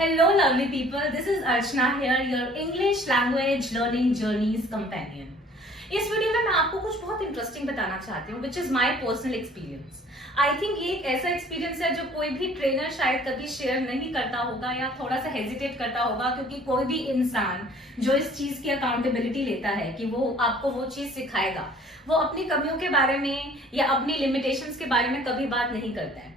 Hello lovely people, this is Archana here, your English language learning journeys companion. इस video में मैं आपको कुछ बहुत इंटरेस्टिंग बताना चाहती हूँ, which is my personal experience. I think ये एक ऐसा एक्सपीरियंस है जो कोई भी ट्रेनर शायद कभी शेयर नहीं करता होगा या थोड़ा सा हेजिटेट करता होगा, क्योंकि कोई भी इंसान जो इस चीज की अकाउंटेबिलिटी लेता है कि वो आपको वो चीज सिखाएगा, वो अपनी कमियों के बारे में या अपनी लिमिटेशंस के बारे में कभी बात नहीं करता है.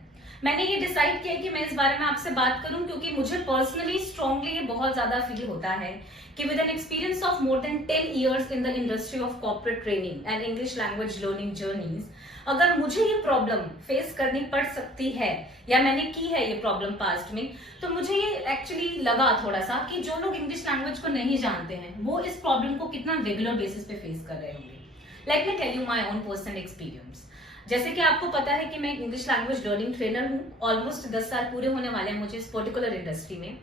मैंने ये डिसाइड किया कि मैं इस बारे में आपसे बात करूं, क्योंकि मुझे पर्सनली स्ट्रांगली ये बहुत ज्यादा फील होता है कि with an experience of more than 10 years in the industry of corporate training and English language learning journeys, अगर मुझे ये प्रॉब्लम फेस करनी पड़ सकती है या मैंने की है ये प्रॉब्लम पास्ट में, तो मुझे ये एक्चुअली लगा थोड़ा सा कि जो लोग इंग्लिश लैंग्वेज को नहीं जानते हैं वो इस प्रॉब्लम को कितना रेगुलर बेसिस पे फेस कर रहे होंगे. Let me tell you my own personal experience. जैसे कि आपको पता है कि मैं इंग्लिश लैंग्वेज लर्निंग ट्रेनर हूँ. ऑलमोस्ट 10 साल पूरे होने वाले हैं मुझे इस पर्टिकुलर इंडस्ट्री में.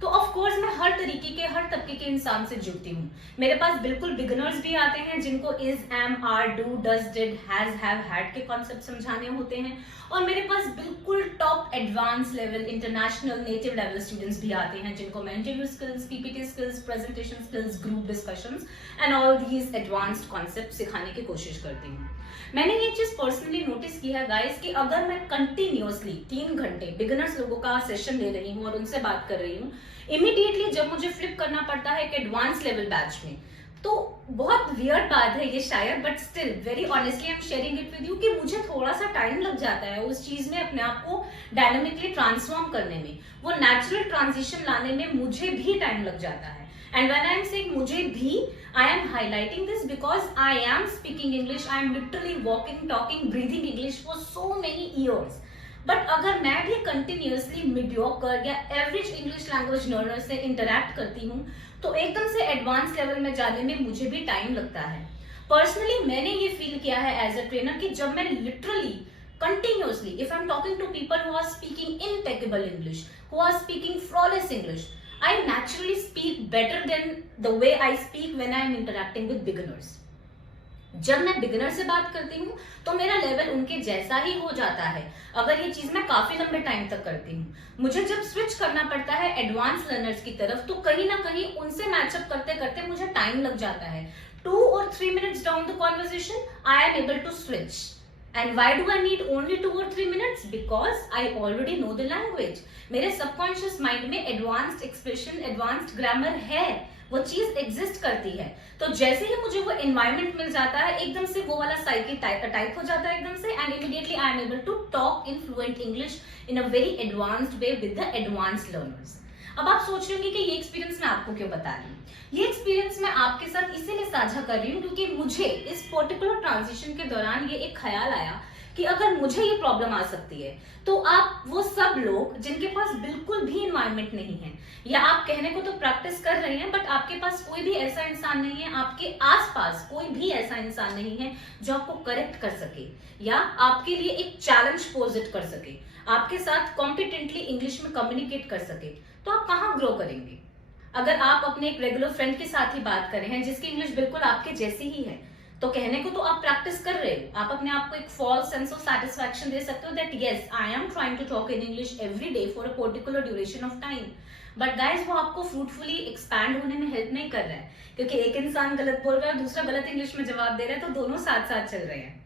तो ऑफ कोर्स मैं हर तरीके के हर तबके के इंसान से जुड़ती हूँ. मेरे पास बिल्कुल बिगिनर्स भी आते हैं जिनको is, am, are, do, does, did, has, have, had के कॉन्सेप्ट समझाने होते हैं, और मेरे पास बिल्कुल top advance level international native level students भी आते हैं जिनको मैं interview skills, PPT skills, presentation skills, group discussions and all these advanced concept सिखाने की कोशिश करती हूँ. मैंने ये चीज पर्सनली नोटिस की है गाइस कि अगर मैं कंटिन्यूअसली 3 घंटे बिगिनर्स लोगों का सेशन ले रही हूँ और उनसे बात कर रही हूँ, इमीडिएटली जब मुझे फ्लिप करना पड़ता है एक एडवांस लेवल बैच में, तो बहुत वियर्ड बात है ये शायद, but still very honestly I am sharing it with you कि मुझे थोड़ा सा टाइम लग जाता है उस चीज में अपने आप को डायनामिकली ट्रांसफॉर्म करने में. वो नेचुरल ट्रांजिशन लाने में मुझे भी टाइम लग जाता है. And when I am saying मुझे भी, I am highlighting this because I am speaking English. I am literally walking, talking, breathing English for so many years. But अगर मैं भी continuously mediocre या average English language learner से interact करती हूँ, तो एकदम से advanced level में जाने में मुझे भी time लगता है. Personally मैंने ये feel किया है as a trainer कि जब मैं literally continuously, if I am talking to people who are speaking impeccable English, who are speaking flawless English, I naturally speak better than the way I speak when I am interacting with beginners. जब मैं beginner से बात करती हूँ तो मेरा level उनके जैसा ही हो जाता है, अगर ये चीज मैं काफी लंबे टाइम तक करती हूँ. मुझे जब स्विच करना पड़ता है एडवांस लर्नर्स की तरफ, तो कहीं ना कहीं उनसे मैचअप करते करते मुझे टाइम लग जाता है. 2 or 3 minutes down the conversation, I am able to switch. And why do I need only 2 or 3 minutes? Because I already know the language. मेरे सबकॉन्शियस माइंड में एडवांस्ड एक्सप्रेशन, एडवांस्ड ग्रामर है, वो चीज exist करती है. तो जैसे ही मुझे वो एनवायरमेंट मिल जाता है, एकदम से वो वाला साइकिल टाइप हो जाता है एकदम से, and immediately I am able to talk in fluent English in a very advanced way with the advanced learners. अब आप सोच रहे होंगे कि ये एक्सपीरियंस मैं आपको क्यों बता रही हूँ. ये एक्सपीरियंस मैं आपके साथ इसीलिए साझा कर रही हूँ क्योंकि मुझे इस पर्टिकुलर ट्रांजिशन के दौरान ये एक ख्याल आया कि अगर मुझे ये प्रॉब्लम आ सकती है, तो आप वो सब लोग जिनके पास बिल्कुल भी एनवायरनमेंट नहीं है, या आप कहने को तो प्रैक्टिस कर रहे हैं बट आपके पास कोई भी ऐसा इंसान नहीं है, आपके आसपास कोई भी ऐसा इंसान नहीं है जो आपको करेक्ट कर सके या आपके लिए एक चैलेंज पोजिट कर सके, आपके साथ कॉम्पिटेंटली इंग्लिश में कम्युनिकेट कर सके, तो आप कहाँ ग्रो करेंगे. अगर आप अपने एक रेगुलर फ्रेंड के साथ ही बात कर रहे हैं जिसकी इंग्लिश बिल्कुल आपके जैसी ही है, तो कहने को तो आप प्रैक्टिस कर रहे हो, आप अपने आप को एक फॉल्स सेंस ऑफ सेटिस्फैक्शन दे सकते हो that yes I am trying to talk in English every day for a particular duration of time. But guys वो आपको फ्रूटफुली एक्सपैंड होने में हेल्प नहीं कर रहा है, क्योंकि एक इंसान गलत बोल रहा है, दूसरा गलत इंग्लिश में जवाब दे रहा है, तो दोनों साथ साथ चल रहे हैं.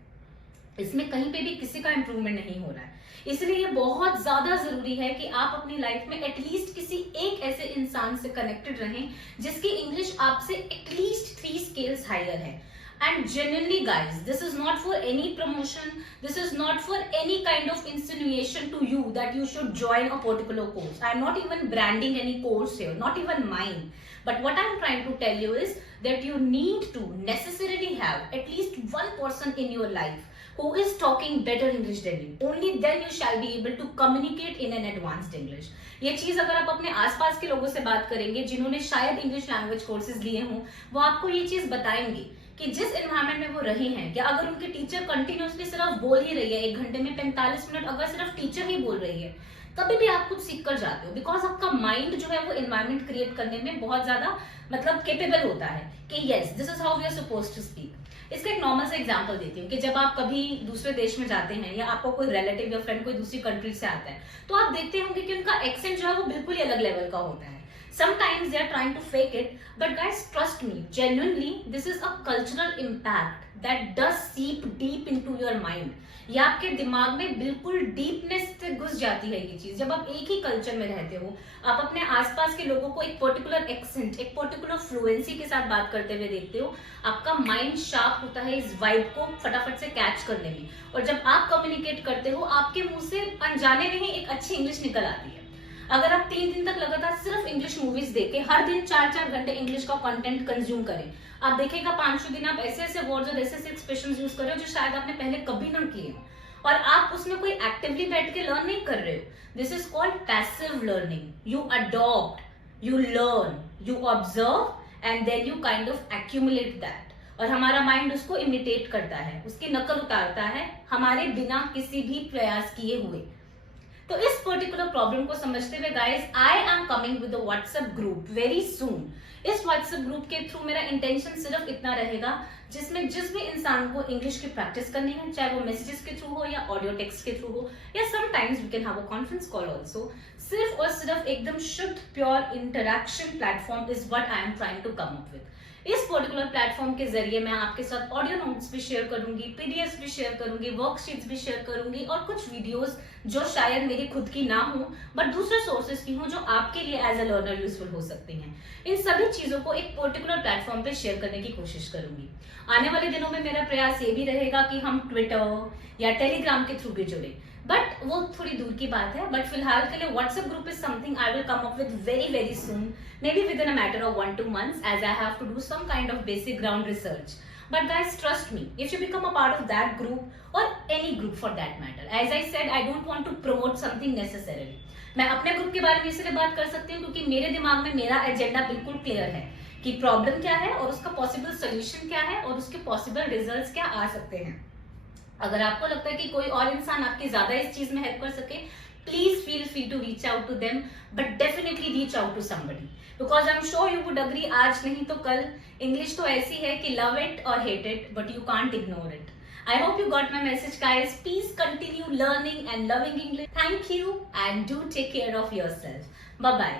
इसमें कहीं पे भी किसी का इंप्रूवमेंट नहीं हो रहा है. इसलिए ये बहुत ज्यादा जरूरी है कि आप अपनी लाइफ में एटलीस्ट किसी एक ऐसे इंसान से कनेक्टेड रहें जिसकी इंग्लिश आपसे एटलीस्ट 3 स्केल्स हायर है. And genuinely guys, this is not for any promotion, this is not for any kind of insinuation to you that you should join a particular course. I am not even branding any course here, not even mine. But what I am trying to tell you is that you need to necessarily have at least one person in your life who is talking better English than you. Only then you shall be able to communicate in an advanced English. ये चीज अगर आप अपने आसपास के लोगों से बात करेंगे जिन्होंने शायद इंग्लिश लैंग्वेज कोर्सेज लिए हों, वो आपको ये चीज बताएंगे कि जिस एनवायरमेंट में वो रहे हैं, कि अगर उनके टीचर कंटिन्यूसली सिर्फ बोल ही रही है 1 घंटे में 45 मिनट, अगर सिर्फ टीचर ही बोल रही है, तभी भी आप कुछ सीख कर जाते हो, बिकॉज आपका माइंड जो है वो एनवायरमेंट क्रिएट करने में बहुत ज्यादा मतलब केपेबल होता है कि yes this is how we are supposed to speak. इसका एक नॉर्मल सा एग्जांपल देती हूँ कि जब आप कभी दूसरे देश में जाते हैं या आपको कोई रिलेटिव या फ्रेंड कोई दूसरी कंट्री से आता है, तो आप देखते होंगे कि उनका एक्सेंट जो है वो बिल्कुल ही अलग लेवल का होता है. Sometimes they are trying to fake it, but guys, trust me, genuinely, this is a cultural impact that does seep deep into your mind. ये आपके दिमाग में बिल्कुल डीपनेस से घुस जाती है ये चीज. जब आप एक ही कल्चर में रहते हो, आप अपने आसपास के लोगों को एक पर्टिकुलर एक्सेंट, एक पर्टिकुलर फ्लुएंसी के साथ बात करते हुए देखते हो, आपका माइंड शार्प होता है इस वाइब को फटाफट से कैच करने में. और जब आप कम्युनिकेट करते हो, आपके मुंह से अनजाने में ही एक अच्छी इंग्लिश निकल आती है. अगर आप 3 दिन तक लगातार सिर्फ इंग्लिश मूवीज देखे, हर दिन 4-4 घंटे इंग्लिश का कंटेंट कंज्यूम करें, आप देखेगा 5 दिन आप ऐसे ऐसे वर्ड्स और ऐसे ऐसे एक्सप्रेशंस यूज कर रहे हो जो शायद आपने पहले कभी ना किए हो, और आप उसमें कोई एक्टिवली बैठ के लर्न नहीं कर रहे हो. This is called passive learning. You adopt, you learn, you observe and then you kind of accumulate that. और हमारा माइंड उसको इमिटेट करता है, उसकी नकल उतारता है हमारे बिना किसी भी प्रयास किए हुए. तो इस पर्टिकुलर प्रॉब्लम को समझते हुए guys, I am coming with WhatsApp group very soon. इस व्हाट्सएप ग्रुप के थ्रू मेरा इंटेंशन सिर्फ इतना रहेगा जिसमें जिस भी इंसान को इंग्लिश की प्रैक्टिस करनी है, चाहे वो मैसेजेस के थ्रू हो या ऑडियो टेक्स्ट के थ्रू हो या sometimes we can have a conference call also, सिर्फ और सिर्फ एकदम शुद्ध pure interaction platform is what I am trying to come up with. इस पर्टिकुलर प्लेटफॉर्म के जरिए मैं आपके साथ ऑडियो नोट्स भी शेयर करूंगी, पीडीएफ भी शेयर करूंगी, वर्कशीट्स भी शेयर करूंगी और कुछ वीडियोस जो शायद मेरी खुद की ना हो बट दूसरे सोर्सेज की हो जो आपके लिए एज अ लर्नर यूजफुल हो सकती हैं. इन सभी चीजों को एक पर्टिकुलर प्लेटफॉर्म पे शेयर करने की कोशिश करूंगी. आने वाले दिनों में मेरा प्रयास ये भी रहेगा कि हम ट्विटर या टेलीग्राम के थ्रू भी जुड़े, बट वो थोड़ी दूर की बात है. बट फिलहाल के लिए WhatsApp group is something I will come up with very soon, maybe within a matter of 1-2 months, as I have to do some kind of basic ground research. But guys, trust me, if you become a part of that group or any group for that matter, as I said, I don't want to promote something necessarily. मैं अपने group के बारे में इसलिए बात कर सकती हूँ क्योंकि मेरे दिमाग में मेरा एजेंडा बिल्कुल क्लियर है कि प्रॉब्लम क्या है और उसका पॉसिबल सोल्यूशन क्या है और उसके पॉसिबल रिजल्ट्स क्या आ सकते हैं. अगर आपको लगता है कि कोई और इंसान आपकी ज्यादा इस चीज में हेल्प कर सके, please feel free to reach out to them, but definitely reach out to somebody, because I'm sure you would agree, आज नहीं तो कल इंग्लिश तो ऐसी है कि love it or hate it, but you can't ignore it. I hope you got my message, guys. Please continue learning and loving English. Thank you and do take care of yourself. Bye bye.